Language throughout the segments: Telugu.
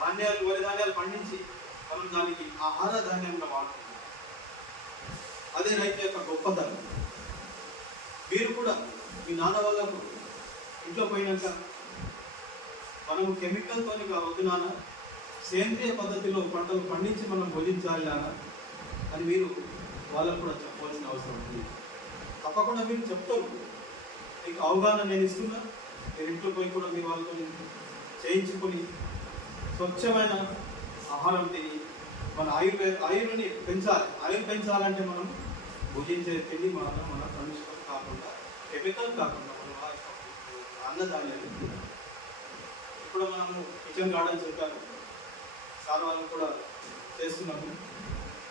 ధాన్యాలు వరి ధాన్యాలు పండించి మనం దానికి ఆహార ధాన్యంగా వాడుతున్నాం. అదే రైతు యొక్క గొప్పతనం. మీరు కూడా మీ నాన్న వాళ్ళకు ఇంట్లో పోయినాక మనము కెమికల్తో కావద్దు నాన్న, సేంద్రియ పద్ధతిలో పంటలు పండించి మనం భోజించాలి నాన్న అని మీరు వాళ్ళకు కూడా చెప్పవలసిన అవసరం ఉంది. తప్పకుండా మీరు చెప్తారు, మీకు అవగాహన నేను ఇస్తున్నా. మీరు ఇంట్లో పోయి కూడా మీ వాళ్ళతో చేయించుకొని స్వచ్ఛమైన ఆహారం తిని మన ఆయుర్ని పెంచాలి. ఆయుర్ పెంచాలంటే మనం భుజించే తిండి మన కలుషితం కాకుండా, కెమికల్ కాకుండా మనం అన్నదాన్యాలు. ఇప్పుడు మనము కిచెన్ గార్డెన్ చెప్పారు, సార్ వాళ్ళు కూడా చేస్తున్నాము.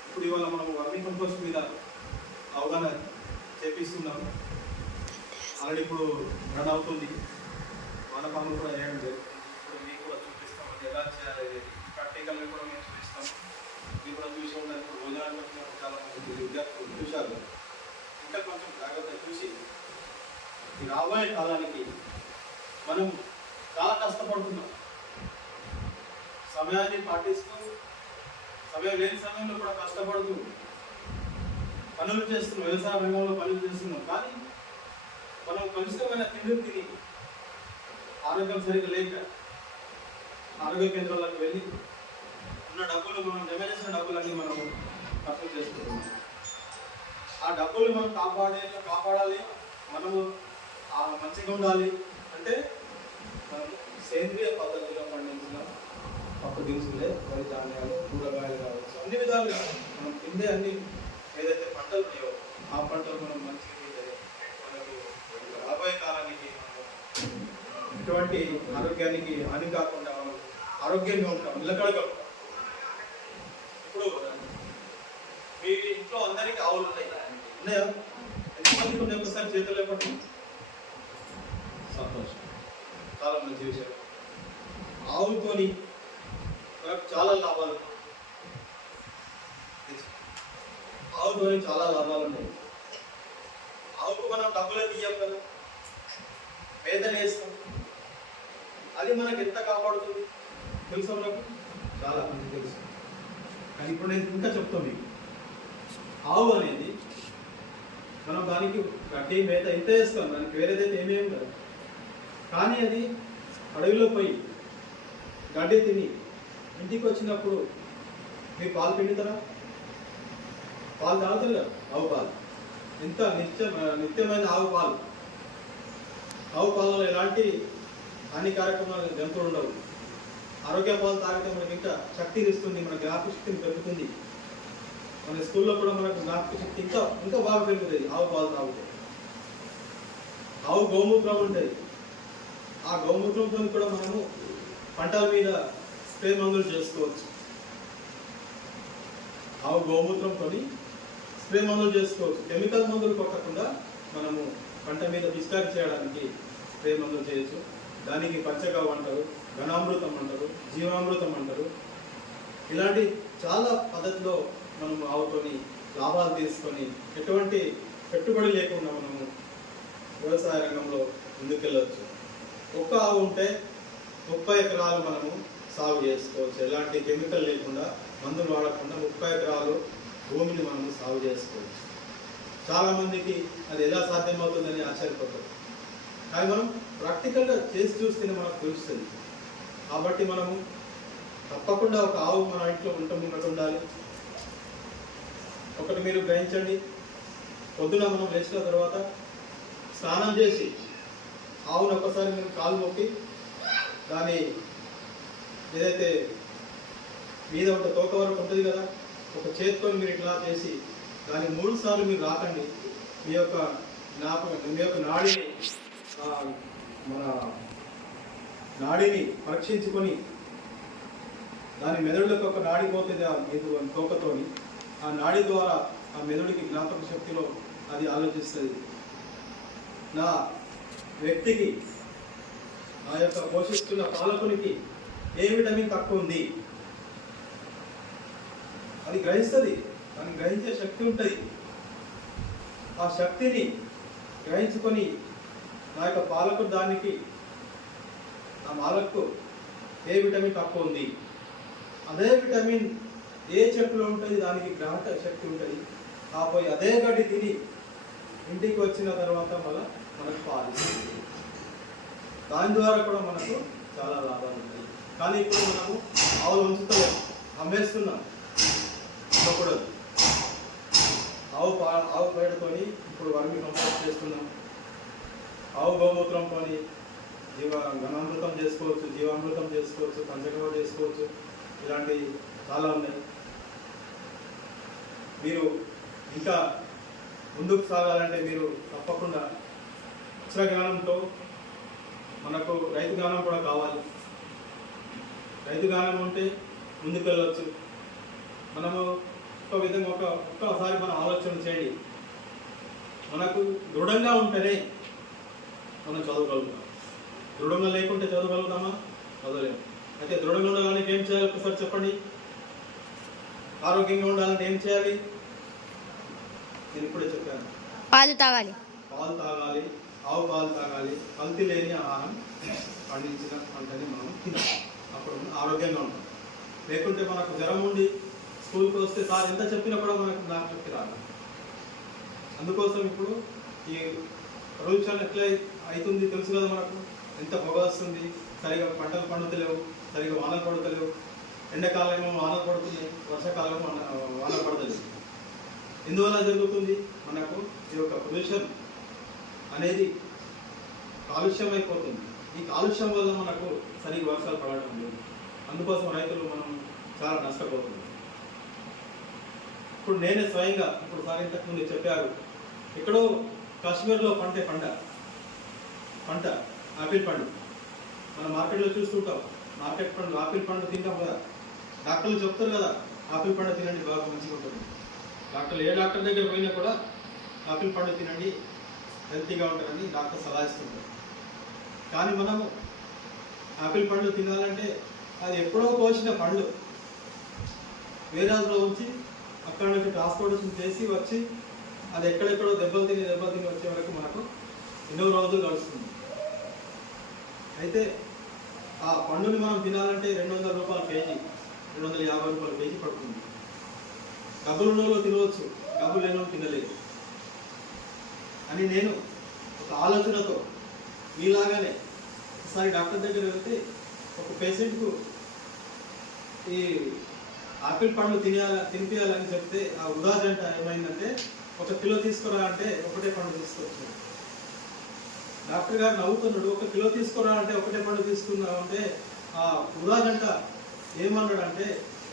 ఇప్పుడు ఇవాళ మనం వర్మీ కంపోస్ట్ మీద అవగాహన చేపిస్తున్నాము. ఆల్రెడీ ఇప్పుడు రన్ అవుతుంది, మన పనులు కూడా వేయడం జరుగుతుంది. ఇప్పుడు మీకు కూడా చూపిస్తాం అది ఎలా చేయాలి, ప్రాక్టికల్గా కూడా మేము చూపిస్తాము. మీరు కూడా చూసి ఉండాలి. ఇప్పుడు భోజనాలు పెట్టినప్పుడు చాలా మంది విద్యార్థులు చూశారు. ఇంకా కొంచెం జాగ్రత్త చూసి ఈ రాబోయే కాలానికి మనం చాలా కష్టపడుతున్నాం. సమయాన్ని పాటిస్తూ, సమయం లేని సమయంలో కూడా కష్టపడుతూ పనులు చేస్తున్నాం, వ్యవసాయ రంగంలో పనులు చేస్తున్నాం. కానీ మనం కలుషితమైన తిండి తిని ఆరోగ్యం సరిగ్గా లేక ఆరోగ్య కేంద్రాలకు వెళ్ళి ఉన్న డబ్బులు, మనం జమ చేసిన డబ్బులన్నీ మనం ఖర్చు చేస్తున్నాం. ఆ డబ్బులు మనం కాపాడాలి, మనము మంచిగా ఉండాలి అంటే మనం సేంద్రియ పద్ధతిలో పండించిన పప్పు దినుసులే, వరి ధాన్యాలు, కూరగాయలు కావచ్చు, అన్ని విధాలుగా మనం తిండే అన్ని ఏదైతే పంటలు ఉన్నాయో ఆ పంటలు మనం మంచిగా తింటే మనకు రాబోయే కాలానికి ఇటువంటి ఆరోగ్యానికి హాని కాకుండా మనం ఆరోగ్యంగా ఉంటాం, నిలకడగా ఉంటాం. ఇప్పుడు మీ ఇంట్లో అందరికీ ఆవులు ఉన్నాయా? ఎంతమందికి ఉన్నాయి? ఒకసారి చేతులు లేపండి. సంతోషం, చాలా మంచి విషయం. ఆవుతోని చాలా లాభాలు, ఆవుతోని చాలా లాభాలు ఉన్నాయి. ఆవుకు మనం డబ్బులే తీయం కదా, వేదన వేస్తాం. అది మనకు ఎంత కాపాడుతుంది తెలుసా? మనకు చాలా మంది తెలుసు. కానీ ఇప్పుడు నేను ఇంకా చెప్తాను మీకు. ఆవు అనేది మనం దానికి గడ్డి మేత ఎంత వేస్తాం, దానికి వేరేదైతే ఏమేమి కదా. కానీ అది అడవిలో పోయి గడ్డి తిని ఇంటికి వచ్చినప్పుడు మీరు పాలు పిండుతారా? పాలు తాగుతారు కదా, ఆవు పాలు. ఎంత నిత్యమైన ఆవు పాలు. ఆవు పాలలో ఎలాంటి హానికారకమైన జంతువులు ఉండవు. ఆరోగ్య పాలు తాగితే మనకి ఇంకా శక్తిని ఇస్తుంది, మన జ్ఞాపక శక్తిని పెరుగుతుంది. మన స్కూల్లో కూడా మనకు జ్ఞాపక శక్తి ఇంకా బాగా పెరుగుతుంది ఆవు పాలు తాగితే. ఆవు గోమూత్రం ఉంటుంది, ఆ గోమూత్రంతో కూడా మనము పంటల మీద స్ప్రే మందులు చేసుకోవచ్చు. ఆవు గోమూత్రంతో స్ప్రే మందులు చేసుకోవచ్చు. కెమికల్ మందులు కొట్టకుండా మనము పంట మీద పిచికారీ చేయడానికి స్ప్రే మందులు చేయొచ్చు. దానికి పంచగవ్వ అంటారు, ఘనామృతం అంటారు, జీవామృతం అంటారు. ఇలాంటి చాలా పద్ధతిలో మనము ఆవుతోని లాభాలు తీసుకొని ఎటువంటి పెట్టుబడి లేకుండా మనము వ్యవసాయ రంగంలో ముందుకెళ్ళవచ్చు. ఒక్క ఆవు ఉంటే 30 ఎకరాలు మనము సాగు చేసుకోవచ్చు. ఎలాంటి కెమికల్ లేకుండా, మందులు వాడకుండా 30 ఎకరాలు భూమిని మనము సాగు చేసుకోవచ్చు. చాలామందికి అది ఎలా సాధ్యమవుతుందని ఆశ్చర్యపోతారు. కానీ మనం ప్రాక్టికల్గా చేసి చూస్తేనే మనకు తెలుస్తుంది. కాబట్టి మనము తప్పకుండా ఒక ఆవు మన ఇంట్లో ఉన్నట్టు ఉండాలి. ఒకటి మీరు గ్రహించండి, పొద్దున మనం లేచిన తర్వాత స్నానం చేసి ఆవును ఒక్కసారి మీరు కాలు మొక్కి దాని ఏదైతే మీద ఒక తోక వరకు ఉంటుంది కదా, ఒక చేతితో మీరు ఇట్లా చేసి దాన్ని 3 సార్లు మీరు రాకండి. మీ యొక్క నాడిని మన నాడిని పరీక్షించుకొని దాని మెదడులకు ఒక నాడి పోతుంది తోకతోని. ఆ నాడి ద్వారా ఆ మెదడుకి జ్ఞాపక శక్తిలో అది ఆలోచిస్తుంది. నా వ్యక్తికి, నా యొక్క పోషిస్తున్న పాలకునికి ఏ విటమిన్ తక్కువ ఉంది అది గ్రహిస్తుంది. దాన్ని గ్రహించే శక్తి ఉంటుంది. ఆ శక్తిని గ్రహించుకొని నా యొక్క పాలకు దానికి ఆ మాలకు ఏ విటమిన్ తక్కువ ఉంది అదే విటమిన్ ఏ చెట్టులో ఉంటుంది, దానికి గ్రాహక శక్తి ఉంటుంది. కాకపోయి అదే గడ్డి తిని ఇంటికి వచ్చిన తర్వాత మళ్ళీ మనకు పాలు ఇస్తుంది. దాని ద్వారా కూడా మనకు చాలా లాభాలు ఉంటాయి. కానీ ఇప్పుడు మనము ఆవులు ఉంచుతలేము, అమ్మేస్తున్నాం. ఉండకూడదు. ఆవు పేడతోని ఇప్పుడు వర్మి కంపోస్ట్ చేస్తున్నాం. ఆవు గోమూత్రంతో ఘనామృతం చేసుకోవచ్చు, జీవామృతం చేసుకోవచ్చు, పంచగవ్వ చేసుకోవచ్చు. ఇలాంటివి చాలా ఉన్నాయి. మీరు ఇంకా ముందుకు సాగాలంటే మీరు తప్పకుండా అక్షర జ్ఞానంతో మనకు రైతు జ్ఞానం కూడా కావాలి. రైతు జ్ఞానం ఉంటే ముందుకు వెళ్ళవచ్చు. మనము ఒక విధంగా ఒక్కసారి మనం ఆలోచన చేయండి. మనకు దృఢంగా ఉంటేనే మనం చదవగలుగుతాం. దృఢంగా లేకుంటే చదవగలుగుతామా? చదవలేము. అయితే దృఢంగా ఉండాలంటే ఏం చేయాలి ఒకసారి చెప్పండి. ఆరోగ్యంగా ఉండాలంటే ఏం చేయాలి? నేను ఇప్పుడే చెప్పాను. పాలు తాగాలి. ఆవు పాలు తాగాలి. కల్తీ లేని ఆహారం పండించిన పంటని మనం తినాలి. అప్పుడు ఆరోగ్యంగా ఉంటాం. లేకుంటే మనకు జ్వరం ఉండి స్కూల్కి వస్తే సార్ ఎంత చెప్పినా కూడా మనకు జ్ఞాపకశక్తి రాదు. అందుకోసం ఇప్పుడు ఈ పొల్యూషన్ ఎట్లా అవుతుంది తెలుసు కదా మనకు. ఎంత పొగ వస్తుంది, సరిగా పంటలు పండుతలేవు, సరిగా వానలు పడతలేవు. ఎండాకాలమేమో వానలు పడుతున్నాయి, వర్షాకాలం వానలు పడతలేవు. ఎందువల్ల జరుగుతుంది? మనకు ఈ యొక్క పొల్యూషన్ అనేది కాలుష్యం అయిపోతుంది. ఈ కాలుష్యం వల్ల మనకు సరిగ్గా వర్షాలు పడటం లేదు. అందుకోసం రైతులు మనం చాలా నష్టపోతున్నాం. ఇప్పుడు నేనే స్వయంగా ఇప్పుడు సార్ ఇంతకుముందు చెప్పారు, ఎక్కడో కాశ్మీర్లో పంట ఆపిల్ పండు మనం మార్కెట్లో చూస్తుంటాం. ఆపిల్ పండు తింటాం కదా. డాక్టర్లు చెప్తారు కదా, ఆపిల్ పండు తినండి బాగా మంచిగా ఉంటుంది. ఏ డాక్టర్ దగ్గర పోయినా కూడా ఆపిల్ పండు తినండి హెల్తీగా ఉంటుందని డాక్టర్ సలహా ఇస్తుంటారు. కానీ మనము ఆపిల్ పండు తినాలంటే అది ఎప్పుడో కోసిన పండు వేరే రోజులో ఉంచి అక్కడ నుంచి ట్రాన్స్పోర్టేషన్ చేసి వచ్చి అది ఎక్కడెక్కడో దెబ్బలు తిని వచ్చే వరకు మనకు ఎన్నో రోజులు గడుస్తుంది. అయితే ఆ పండుని మనం తినాలంటే 200 రూపాయల కేజీ, 250 రూపాయల కేజీ పడుతుంది. డబ్బులు ఉన్నోళ్ళు తినవచ్చు, డబ్బులు లేనో తినలేదు అని నేను ఒక ఆలోచనతో మీలాగానే ఒకసారి డాక్టర్ దగ్గర వెళ్తే ఒక పేషెంట్కు ఈ ఆపిల్ పండ్లు తినిపించాలని చెప్తే ఆ వృధా జంట ఏమైందంటే 1 కిలో తీసుకురా అంటే ఒకటే పండు తీసుకొచ్చాడు. డాక్టర్ గారు నవ్వుతున్నాడు. 1 కిలో తీసుకురా అంటే ఒకటే పండు తీసుకున్నావు అంటే ఆ వృధా జంట ఏమన్నాడంటే,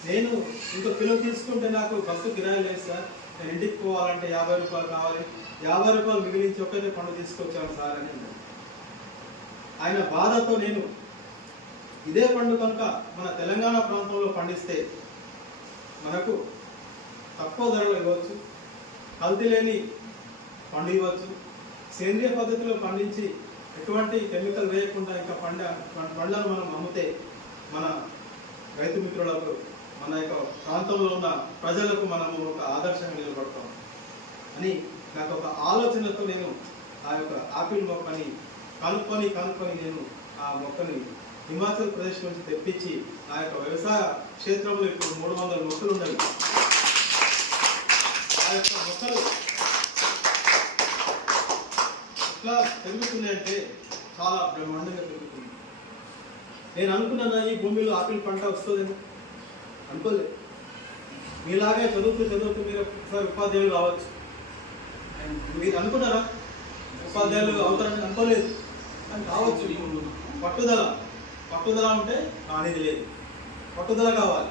నేను ఇంకో కిలో తీసుకుంటే నాకు బస్సు కిరాయి లేదు సార్, నేను ఇంటికి పోవాలంటే 50 రూపాయలు కావాలి, 50 రూపాయలు మిగిలించి ఒకటే పండు తీసుకొచ్చాను సార్ అని అన్నాడు. ఆయన బాధతో నేను ఇదే పండు కనుక మన తెలంగాణ ప్రాంతంలో పండిస్తే మనకు తక్కువ ధరలో ఇవ్వచ్చు, కల్తీ లేని పండు ఇవ్వచ్చు, సేంద్రియ పద్ధతిలో పండించి ఎటువంటి కెమికల్ వేయకుండా ఇంకా పండ్లను మనం అమ్మితే మన రైతు మిత్రులకు, మన యొక్క ప్రాంతంలో ఉన్న ప్రజలకు మనము ఒక ఆదర్శంగా నిలబడతాం అని నాకు ఒక ఆలోచనతో నేను ఆ యొక్క ఆపిల్ మొక్కని కనుక్కొని నేను ఆ మొక్కని హిమాచల్ ప్రదేశ్ నుంచి తెప్పించి ఆ యొక్క వ్యవసాయ క్షేత్రంలో ఇప్పుడు 300 మొక్కలు ఉన్నాయి. ఆ యొక్క మొక్కలు ఎట్లా పెరుగుతున్నాయంటే చాలా బ్రహ్మాండంగా పెరుగుతుంది. నేను అనుకున్నాను ఈ భూమిలో ఆపిల్ పంట వస్తుందేమో, అనుకోలేదు. మీలాగే చదువుతూ మీరు ఒకసారి ఉపాధ్యాయులు కావచ్చు. మీరు అనుకున్నారా ఉపాధ్యాయులు అవుతారని? అనుకోలేదు. అని కావచ్చు. పట్టుదల ఉంటే అనేది లేదు. పట్టుదల కావాలి.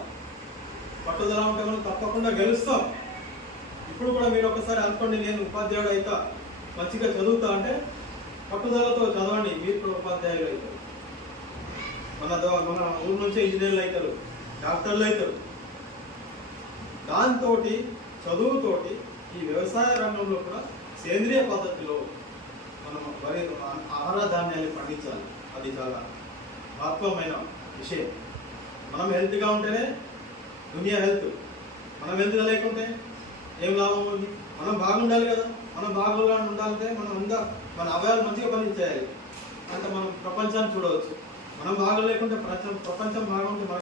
పట్టుదల ఉంటే మనం తప్పకుండా గెలుస్తాం. ఇప్పుడు కూడా మీరు ఒకసారి అనుకోండి, నేను ఉపాధ్యాయుడు అవుతా, మంచిగా చదువుతా అంటే పట్టుదలతో చదవండి, మీరు కూడా ఉపాధ్యాయులు అవుతారు. మన ఊరు నుంచే ఇంజనీర్లు అవుతారు, డాక్టర్లు అవుతారు. దాంతో చదువుతోటి ఈ వ్యవసాయ రంగంలో కూడా సేంద్రియ పద్ధతిలో మనం ఆహార ధాన్యాన్ని పండించాలి. అది చాలా మహత్వమైన విషయం. మనం హెల్త్గా ఉంటేనే దునియా హెల్త్. మనం హెల్త్గా లేకుంటే ఏం లాభం ఉంది? మనం బాగుండాలి కదా. మనం బాగా ఉండాలంటే మన అవయవాలు మంచిగా పనిచేయాలి. అంటే మనం ప్రపంచాన్ని చూడవచ్చు. మనం బాగా లేకుంటే ప్రపంచం బాగుంటే